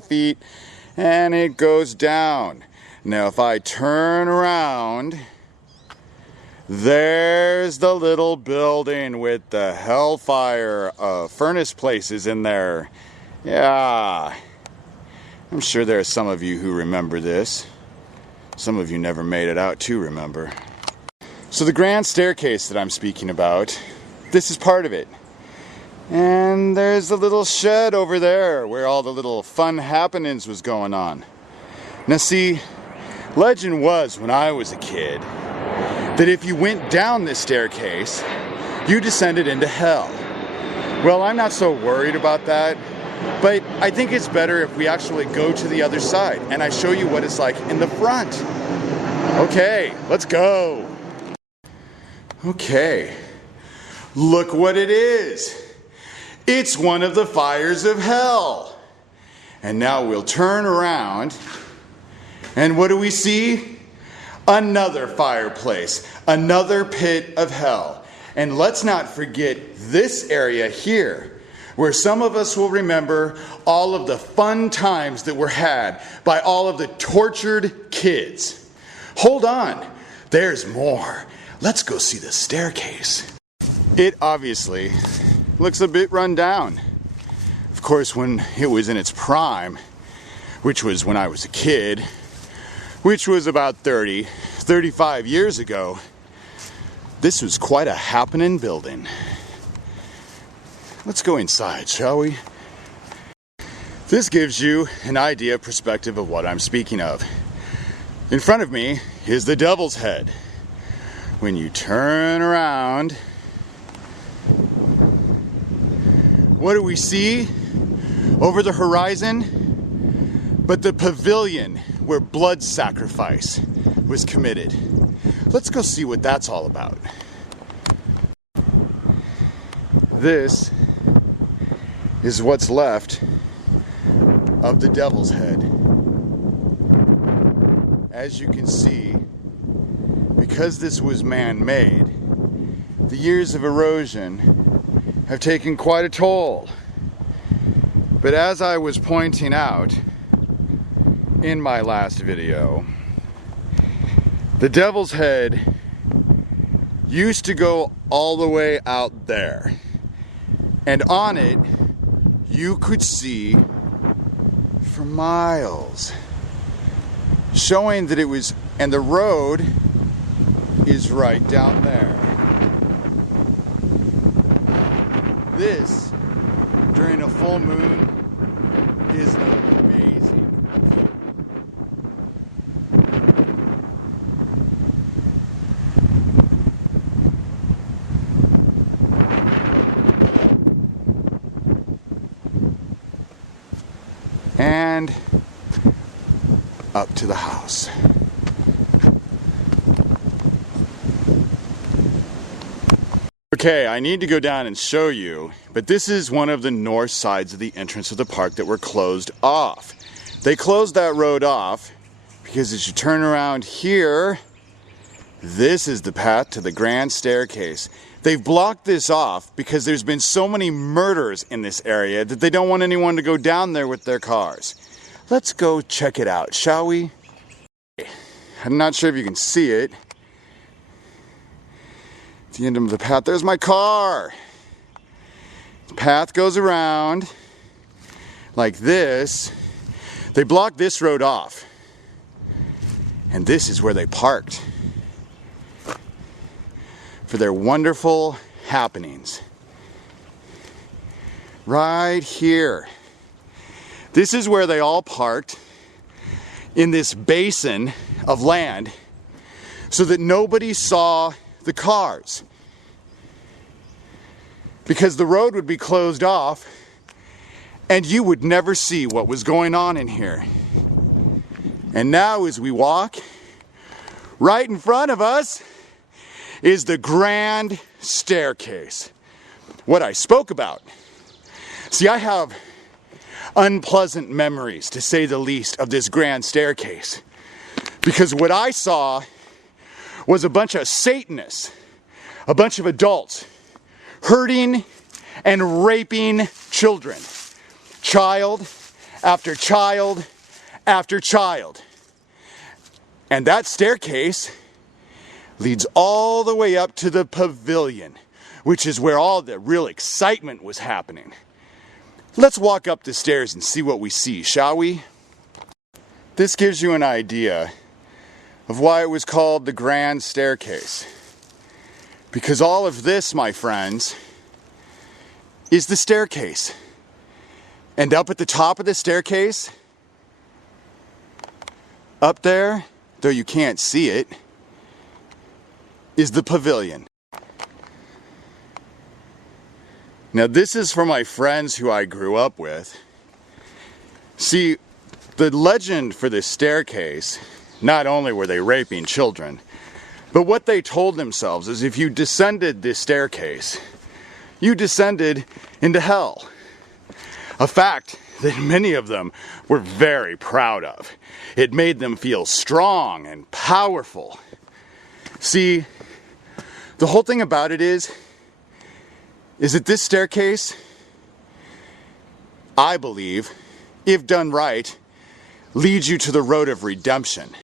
feet, and it goes down. Now if I turn around, there's the little building with the hellfire furnace places in there. Yeah, I'm sure there are some of you who remember this. Some of you never made it out to remember. So the grand staircase that I'm speaking about, this is part of it. And there's a little shed over there where all the little fun happenings was going on. Now see, legend was when I was a kid that if you went down this staircase, you descended into hell. Well, I'm not so worried about that, but I think it's better if we actually go to the other side and I show you what it's like in the front. Okay, let's go. Okay, look what it is. It's one of the fires of hell. And now we'll turn around, and what do we see? Another fireplace, another pit of hell. And let's not forget this area here, where some of us will remember all of the fun times that were had by all of the tortured kids. Hold on, there's more. Let's go see the staircase. It obviously looks a bit run down. Of course, when it was in its prime, which was when I was a kid, which was about 35 years ago, this was quite a happening building. Let's go inside, shall we? This gives you an idea, perspective of what I'm speaking of. In front of me is the Devil's Head. When you turn around, what do we see over the horizon? But the pavilion where blood sacrifice was committed. Let's go see what that's all about. This is what's left of the Devil's Head. As you can see, because this was man-made, the years of erosion have taken quite a toll. But as I was pointing out in my last video, the Devil's Head used to go all the way out there. And on it, you could see for miles, showing that it was, and the road is right down there. This, during a full moon, is an amazing view. And up to the house. Okay, I need to go down and show you, but this is one of the north sides of the entrance of the park that were closed off. They closed that road off because as you turn around here, this is the path to the grand staircase. They've blocked this off because there's been so many murders in this area that they don't want anyone to go down there with their cars. Let's go check it out, shall we? I'm not sure if you can see it. At the end of the path, there's my car. The path goes around like this. They blocked this road off. And this is where they parked for their wonderful happenings. Right here. This is where they all parked in this basin of land so that nobody saw the cars, because the road would be closed off and you would never see what was going on in here. And now as we walk, right in front of us is the grand staircase. What I spoke about. See, I have unpleasant memories, to say the least, of this grand staircase, because what I saw was a bunch of Satanists, a bunch of adults, hurting and raping children, child after child after child. And that staircase leads all the way up to the pavilion, which is where all the real excitement was happening. Let's walk up the stairs and see what we see, shall we? This gives you an idea of why it was called the Grand Staircase. Because all of this, my friends, is the staircase. And up at the top of the staircase, up there, though you can't see it, is the pavilion. Now this is for my friends who I grew up with. See, the legend for this staircase, not only were they raping children, but what they told themselves is if you descended this staircase, you descended into hell. A fact that many of them were very proud of. It made them feel strong and powerful. See, the whole thing about it is that this staircase, I believe, if done right, leads you to the road of redemption.